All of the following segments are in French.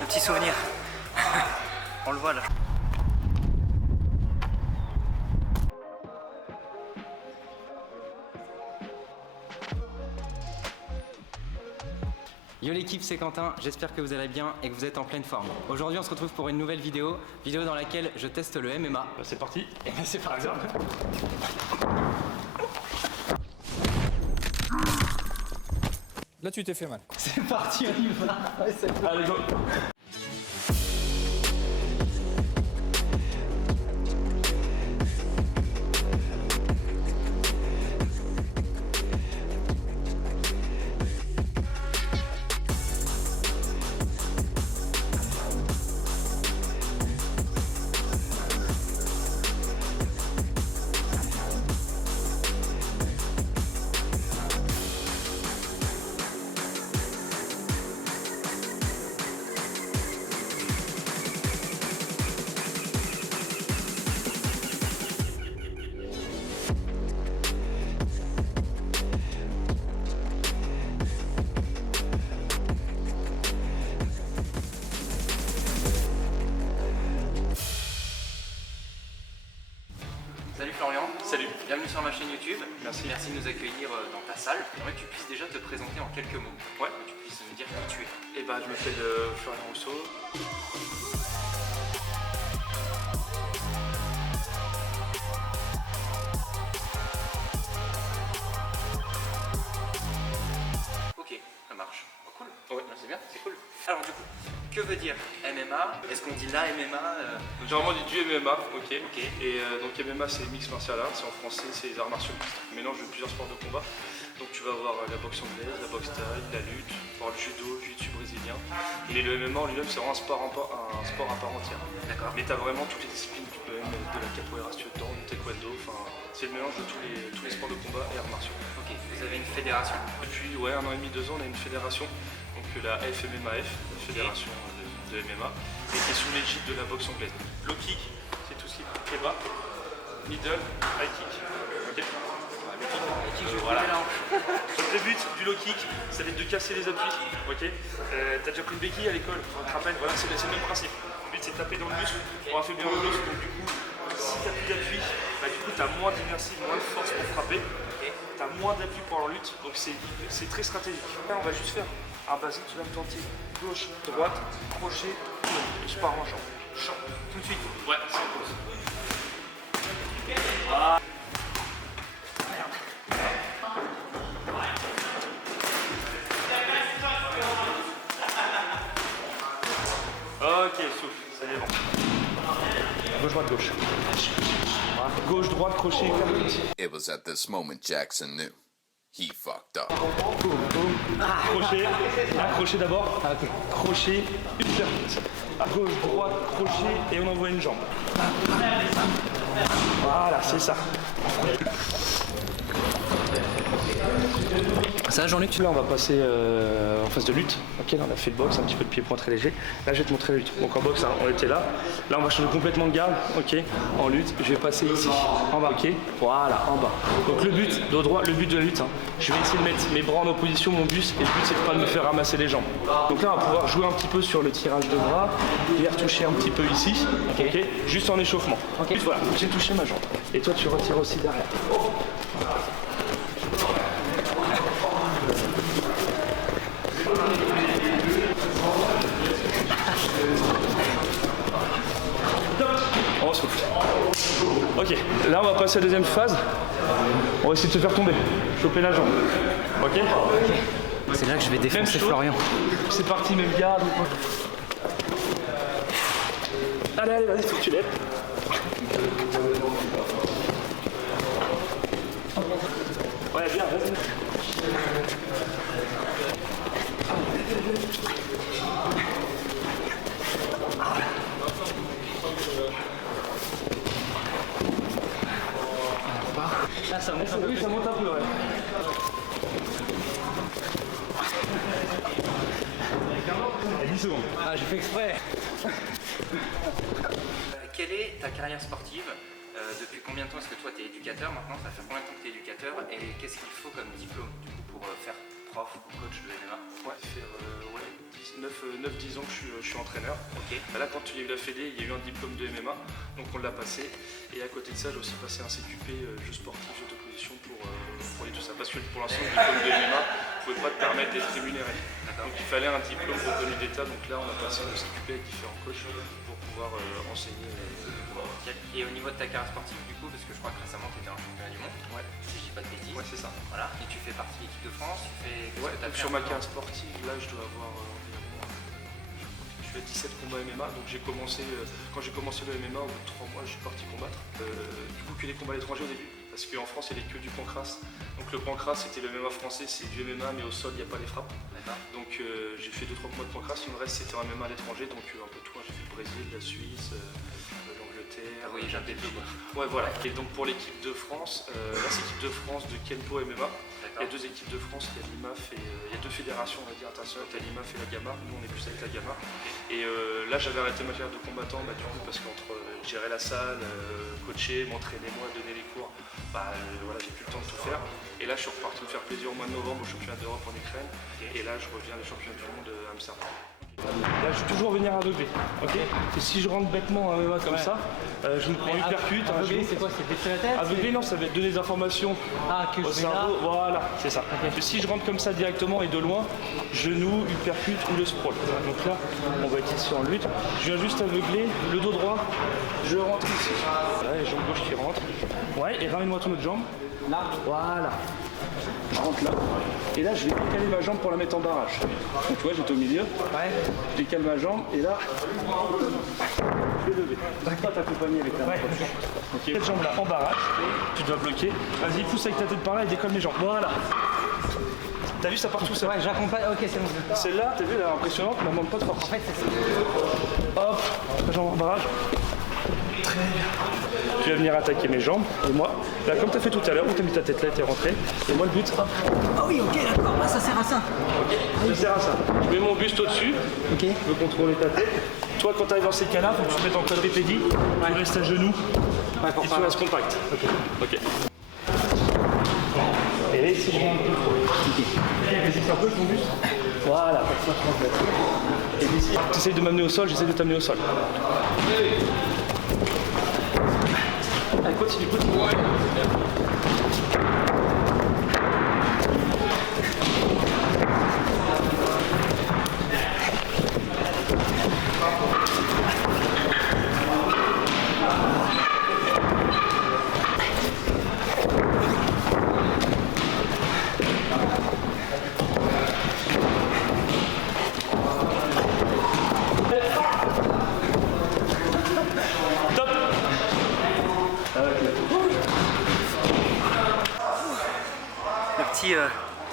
le petit souvenir. On le voit là. Yo l'équipe, c'est Quentin, j'espère que vous allez bien et que vous êtes en pleine forme. Aujourd'hui on se retrouve pour une nouvelle vidéo dans laquelle je teste le MMA. C'est parti. Et ben c'est parti. Là tu t'es fait mal. C'est parti, on y va. Ouais, Allez go. Salut Florian. Salut. Bienvenue sur ma chaîne YouTube. Merci. Merci de nous accueillir dans ta salle. J'aimerais que tu puisses déjà te présenter en quelques mots. Ouais. Que tu puisses me dire qui tu es. Et bah je m'appelle Florian Rousseau. Ok, ça marche. Oh, cool. Ouais. C'est bien, c'est cool. Alors du coup, que veut dire MMA? Est-ce qu'on dit la MMA? Généralement on dit du MMA, ok. Ok. Et donc MMA c'est mix martial arts, c'est en français, c'est les arts martiaux mixtes. Mélange de plusieurs sports de combat. Donc tu vas avoir la boxe anglaise, la boxe thaï, la lutte, voir le judo, le jiu-jitsu brésilien. Et le MMA en lui-même c'est vraiment un sport à part entière. D'accord. Mais t'as vraiment toutes les disciplines, tu peux même de la capoeira si tu veux dedans, du taekwondo, enfin c'est le mélange de tous les sports de combat et arts martiaux. Ok, vous avez une fédération. Depuis 1 an et demi, 2 ans, on a une fédération, donc la FMMAF, la fédération de MMA, et qui est sous l'égide de la boxe anglaise. Low kick, c'est tout ce qui est pied bas, middle, high kick. Ok. Voilà. Donc le but du low kick, ça va être de casser les appuis. Ok. T'as déjà pris une béquille à l'école, tu te rappelles, voilà, c'est le même principe. Le but c'est de taper dans le muscle pour affaiblir le muscle. Donc du coup, si t'as plus d'appui, bah, du coup t'as moins d'inertie, moins de force pour frapper. T'as moins d'appui pour en lutte, donc c'est très stratégique. Là on va juste faire un basique, tu vas me tenter gauche, droite, crochet, et je pars en jambe. Champ, tout de suite. Ouais, c'est pause. Ah. Ok, souffle, ça y est bon. Gauche, droite, gauche. Gauche, droite, crochet, It was at this moment Jackson knew he fucked up. crochet, crochet d'abord, crochet, uppercut. À gauche, droite, crochet et on envoie une jambe. Voilà, c'est ça. Ça, Jean-Luc? Là, on va passer en phase de lutte. Ok, là, on a fait le boxe, un petit peu de pied-point très léger. Là, je vais te montrer la lutte. Donc en boxe, hein, on était là. Là, on va changer complètement de garde. Ok, en lutte, je vais passer ici, en bas. Ok, voilà, en bas. Donc le but de la lutte, hein, je vais essayer de mettre mes bras en opposition, mon buste, et le but c'est de pas me faire ramasser les jambes. Donc là, on va pouvoir jouer un petit peu sur le tirage de bras, et retoucher un petit peu ici. Ok, juste en échauffement. Ok, voilà, j'ai touché ma jambe. Et toi, tu retires aussi derrière. On souffle. Ok, là on va passer à la deuxième phase. On va essayer de se faire tomber, choper la jambe. Ok. C'est là que je vais défoncer Florian. C'est parti, même garde. Allez, allez, vas-y, faut que tu lèves. Ouais, bien, vas-y. Ah, ça monte un peu. Oui, ça monte un peu, ouais. Et 10 secondes. Ah, j'ai fait exprès. Quelle est ta carrière sportive? Depuis combien de temps est-ce que toi tu es éducateur maintenant? Ça fait combien de temps que tu es éducateur? Et qu'est-ce qu'il faut comme diplôme du coup, pour faire prof ou coach de MMA? Ouais, ça fait 9-10 ans que je suis entraîneur. Ok. Là, quand il y a eu la Fédé, il y a eu un diplôme de MMA, donc on l'a passé. Et à côté de ça, j'ai aussi passé un CQP jeux sportifs, jeux d'opposition pour tout ça. Parce que pour l'instant, le diplôme de MMA ne pouvait pas te permettre d'être rémunéré. Donc il fallait un diplôme reconnu d'État. Donc là, on a passé le CQP avec différents coachs pour pouvoir enseigner. Et au niveau de ta carrière sportive, du coup, parce que je crois que récemment tu étais en championnat du monde, si je dis pas de bêtises. Ouais, c'est ça. Voilà. Et tu fais partie de l'équipe de France, tu fais. Ouais, sur ma carrière sportive, là, je dois avoir environ. Je fais 17 combats MMA, donc j'ai commencé, quand j'ai commencé le MMA, au bout de 3 mois, je suis parti combattre. Du coup, que des combats à l'étranger au début, parce qu'en France, il n'y avait que du pancrace. Donc le pancrace, c'était le MMA français, c'est du MMA, mais au sol, il n'y a pas les frappes. Donc j'ai fait 2-3 combats de pancrace, le reste, c'était un MMA à l'étranger, donc un peu tout. J'ai fait le Brésil, la Suisse, l'Angleterre. Oui, j'ai un peu tout. Ouais, voilà. Et donc pour l'équipe de France, là, c'est l'équipe de France de Kenpo MMA. Il y a 2 équipes de France, il y a l'IMAF et il y a 2 fédérations, on va dire, internationales, il y a l'IMAF et la GAMA. Nous, on est plus avec la GAMA. Et là, j'avais arrêté ma carrière de combattant, du coup, parce qu'entre gérer la salle, coacher, m'entraîner moi, donner les cours, voilà, j'ai plus le temps de tout faire. Et là, je suis reparti me faire plaisir au mois de novembre au championnat d'Europe en Ukraine. Et là, je reviens des championnats du monde à Amsterdam. Là, je vais toujours venir aveuglé. Ok. Et si je rentre bêtement un MMA comme ça, je me prends une percute. Aveuglé, c'est quoi? C'est baisser la tête? Aveuglé, non, ça va donner des informations que au je vais là. cerveau. Voilà, c'est ça. Et si je rentre comme ça directement et de loin, genou, uppercut ou le sprawl. Donc là, on va être ici en lutte. Je viens juste aveugler le dos droit. Je rentre ici. Voilà, les jambes gauche qui rentrent. Ouais, et ramène-moi ton autre jambe. Là. Voilà. Je rentre là. Et là, je vais décaler ma jambe pour la mettre en barrage. Donc tu vois, j'étais au milieu. Ouais. Je décale ma jambe et là, je vais lever. Tu vas t'accompagner avec ta main. Ok. Cette jambe là en barrage, tu dois bloquer. Vas-y, pousse avec ta tête par là et décolle mes jambes. Voilà. T'as vu, ça part tout seul. Ouais, j'accompagne. Ok, c'est bon. Celle-là, t'as vu, elle est impressionnante, mais elle manque pas de force. En fait, c'est ça. Hop, la jambe en barrage. Très bien. Tu vas venir attaquer mes jambes et moi, là comme tu as fait tout à l'heure, où tu as mis ta tête là et tu es rentré. Et moi le but, hop. Ah oui, ok, d'accord, ça sert à ça. Ok, ça sert à ça. Je mets mon buste au-dessus, Ok. je veux contrôler ta tête. Toi quand tu arrives dans ces cas-là, il faut que tu te mettes en quadripédie, tu restes à genoux et tu restes compact. Ok. Et ici je monte. Ok, vas-y, un peu ton buste. Voilà, comme ça, et d'ici, tu essayes de m'amener au sol, j'essaie de t'amener au sol. Allez, continue.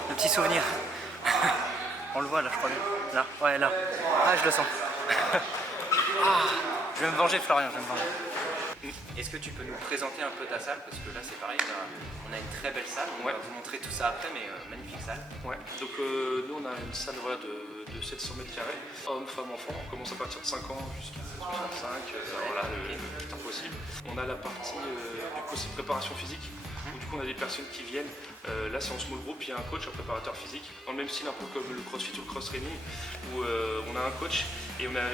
Le petit souvenir. On le voit là, je crois bien. Là, ouais, là. Ah, je le sens. Je vais me venger, Florian, je vais me venger. Est-ce que tu peux nous présenter un peu ta salle? Parce que là, c'est pareil, on a une très belle salle. On va vous montrer tout ça après, mais magnifique salle. Ouais, donc nous, on a une salle de 700 mètres carrés. Hommes, femmes, enfants. On commence à partir de 5 ans jusqu'à 65. Voilà, le temps possible. On a la partie du coup, c'est préparation physique. Où du coup on a des personnes qui viennent, là c'est en small group, il y a un coach, un préparateur physique, dans le même style un peu comme le crossfit ou le cross training, où on a un coach et on a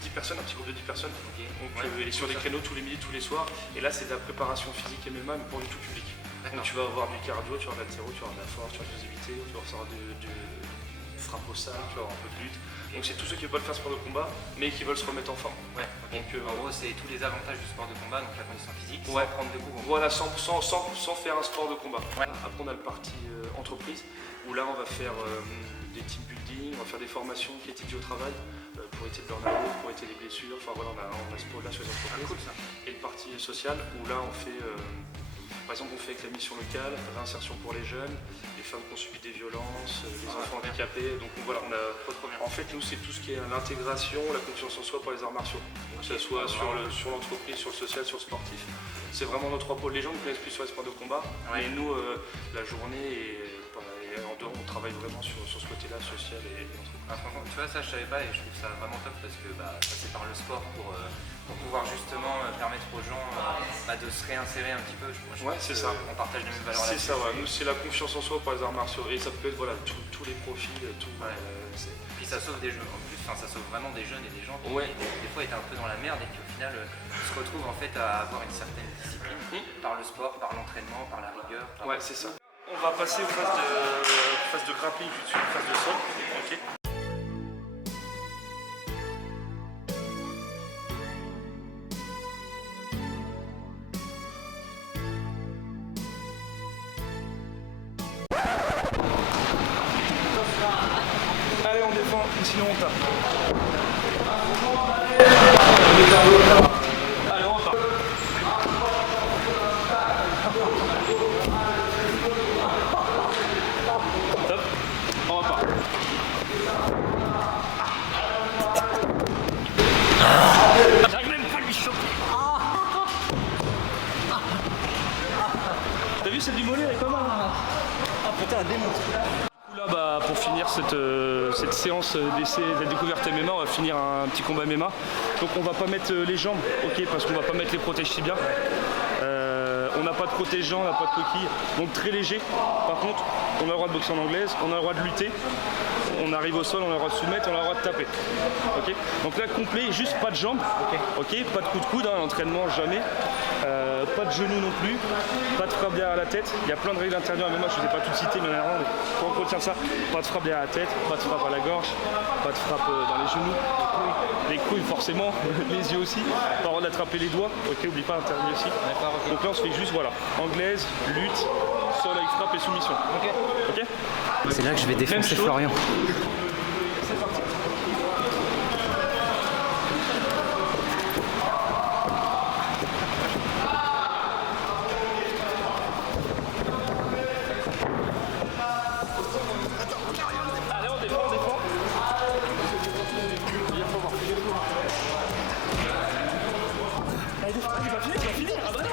10 personnes, un petit groupe de 10 personnes, donc il est sur des créneaux tous les midis, tous les soirs, et là c'est de la préparation physique MMA mais pour du tout public. Donc tu vas avoir du cardio, tu vas avoir de l'haltéro, tu vas avoir de la force, tu vas avoir de l'explosivité, tu vas avoir de frappe au sac, tu vas avoir un peu de lutte. Donc c'est tous ceux qui veulent faire sport de combat mais qui veulent se remettre en forme. Ouais. Donc en gros c'est tous les avantages du sport de combat, donc la condition physique, sans prendre de coups. Voilà, sans faire un sport de combat. Ouais. Après on a le parti entreprise où là on va faire des team building, on va faire des formations qui étudient au travail pour éviter le burn-out, pour éviter les blessures. Enfin voilà, on a ce pôle là sur les entreprises. Cool, ça. Et le parti social où là on fait par exemple, on fait avec la mission locale, réinsertion pour les jeunes, les femmes qui ont subi des violences, les enfants handicapés. Donc voilà, en fait, nous, c'est tout ce qui est l'intégration, la confiance en soi pour les arts martiaux. Donc, que ce soit sur l'entreprise, sur le social, sur le sportif. C'est vraiment nos 3 pôles. Les gens nous connaissent plus sur les sports de combat, mais nous, la journée, en dehors, on travaille vraiment sur ce côté-là, social et entreprise. Ah, franchement, tu vois, ça je savais pas et je trouve ça vraiment top parce que passer par le sport pour pouvoir justement permettre aux gens de se réinsérer un petit peu. Ouais, c'est ça. On partage les mêmes valeurs. C'est ça, ouais. Nous, c'est la confiance en soi par les arts martiaux. Et ça peut être voilà, tous les profils, tout. Ouais. Puis ça sauve des jeunes. En plus, ça sauve vraiment des jeunes et des gens qui des fois étaient un peu dans la merde et qui au final se retrouvent en fait à avoir une certaine discipline par le sport, par l'entraînement, par la rigueur. Ouais, c'est ça. On va passer aux phases de grappling tout de suite, phase de sol. Okay. Allez, on défend, sinon on tape. Allez, on repart. Top, on repart. J'arrive même pas à lui choper. T'as vu celle du mollet, elle est pas mal. Ah putain, elle démonte. Là, pour finir cette séance d'essai de la découverte MMA, on va finir un petit combat MMA. Donc on va pas mettre les jambes, ok, parce qu'on va pas mettre les protèges tibias. On n'a pas de protège-jambes, on n'a pas de coquille, donc très léger. Par contre, on a le droit de boxer en anglaise, on a le droit de lutter. On arrive au sol, on a le droit de soumettre, on a le droit de taper. Okay, donc là complet, juste pas de jambes, ok, pas de coup de coude, l'entraînement jamais. Pas de genoux non plus, pas de frappe derrière la tête. Il y a plein de règles internes à MMA, je ne vais pas tout citer, mais pour on retient ça, pas de frappe derrière la tête, pas de frappe à la gorge, pas de frappe dans les genoux, les couilles forcément, les yeux aussi, pas le droit d'attraper les doigts, ok, oublie pas l'interdit aussi. Donc là on se fait juste voilà, anglaise, lutte, sol avec frappe et soumission. Ok. C'est là que je vais défoncer Florian. C'est parti. Allez, on défend, on défend. Allez, c'est pas fini, c'est pas fini. Ah bah non.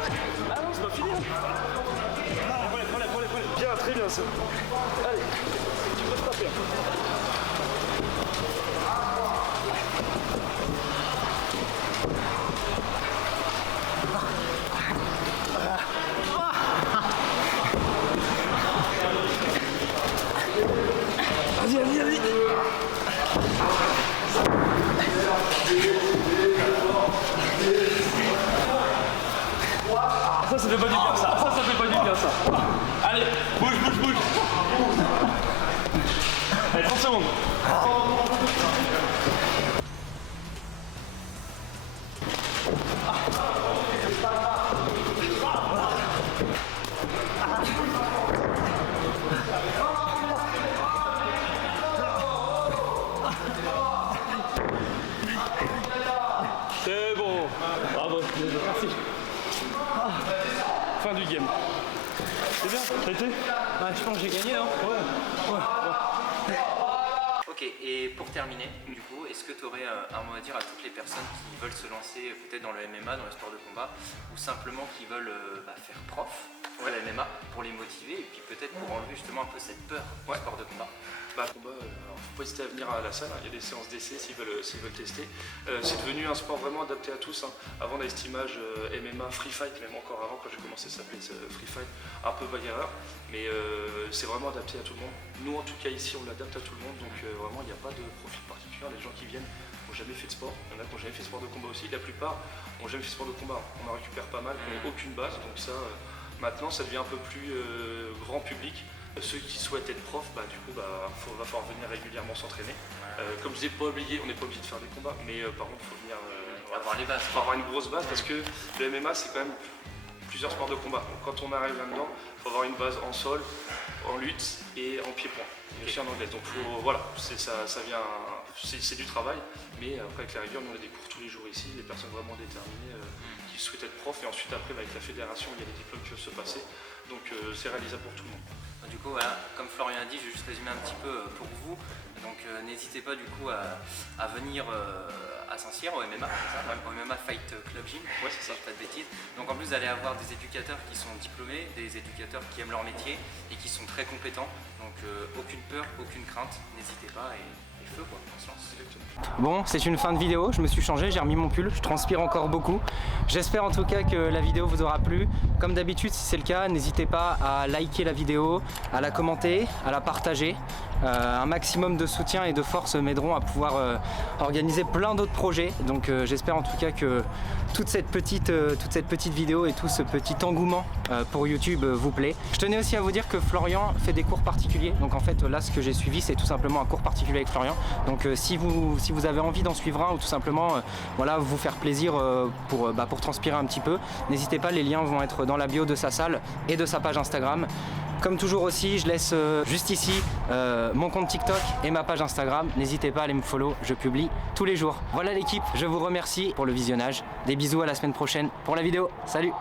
Ah non, c'est pas fini. Bien, très bien ça. Allez, tu peux te taper. Vas-y. Ça fait pas du bien ça. Ça fait pas du bien ça. Allez, bouge. Allez, 30 secondes. C'est bon. Bravo. Merci. Fin du game. C'est bien, ça a été ? Je pense que j'ai gagné, hein. Ouais. Ok, et pour terminer, du coup, est-ce que tu aurais un mot à dire à toutes les personnes qui veulent se lancer peut-être dans le MMA, dans le sport de combat, ou simplement qui veulent faire prof de MMA pour les motiver et puis peut-être pour enlever justement un peu cette peur du sport de combat? Combat, faut pas hésiter à venir à la salle, il y a des séances d'essai s'ils veulent tester. C'est devenu un sport vraiment adapté à tous. Avant on avait cette image MMA, free fight, même encore avant quand j'ai commencé ça s'appelait free fight, un peu bagarreur, mais c'est vraiment adapté à tout le monde. Nous en tout cas ici on l'adapte à tout le monde, donc vraiment il n'y a pas de profil particulier. Les gens qui viennent n'ont jamais fait de sport, il y en a qui n'ont jamais fait de sport de combat aussi, la plupart n'ont jamais fait de sport de combat. On en récupère pas mal, qui n'ont aucune base, donc ça maintenant ça devient un peu plus grand public. Ceux qui souhaitent être prof, du coup, va falloir venir régulièrement s'entraîner. Comme je disais, on n'est pas obligé de faire des combats, mais par contre, il faut venir avoir les bases. Faut avoir une grosse base parce que le MMA, c'est quand même plusieurs sports de combat. Donc, quand on arrive là-dedans, il faut avoir une base en sol, en lutte et en pied-point, et aussi en anglais. Donc voilà, c'est du travail, mais après avec la rigueur, nous on a des cours tous les jours ici, des personnes vraiment déterminées qui souhaitent être prof, et ensuite après avec la fédération, il y a des diplômes qui peuvent se passer, donc c'est réalisable pour tout le monde. Du coup, voilà, comme Florian a dit, je vais juste résumer un petit peu pour vous. Donc n'hésitez pas du coup à venir à Saint-Cyr, au MMA, au MMA Fight Club Gym, si je dis pas de bêtises. Donc en plus vous allez avoir des éducateurs qui sont diplômés, des éducateurs qui aiment leur métier et qui sont très compétents. Donc aucune peur, aucune crainte, n'hésitez pas et feu quoi, on se lance. Bon, c'est une fin de vidéo, je me suis changé, j'ai remis mon pull, je transpire encore beaucoup. J'espère en tout cas que la vidéo vous aura plu. Comme d'habitude, si c'est le cas, n'hésitez pas à liker la vidéo, à la commenter, à la partager. Un maximum de soutien et de force m'aideront à pouvoir organiser plein d'autres projets. Donc j'espère en tout cas que toute cette petite vidéo et tout ce petit engouement pour YouTube vous plaît. Je tenais aussi à vous dire que Florian fait des cours particuliers. Donc en fait là ce que j'ai suivi c'est tout simplement un cours particulier avec Florian. Donc si vous avez envie d'en suivre un ou tout simplement voilà, vous faire plaisir pour transpirer un petit peu, n'hésitez pas, les liens vont être dans la bio de sa salle et de sa page Instagram. Comme toujours aussi, je laisse juste ici mon compte TikTok et ma page Instagram. N'hésitez pas à aller me follow, je publie tous les jours. Voilà l'équipe, je vous remercie pour le visionnage. Des bisous, à la semaine prochaine pour la vidéo. Salut!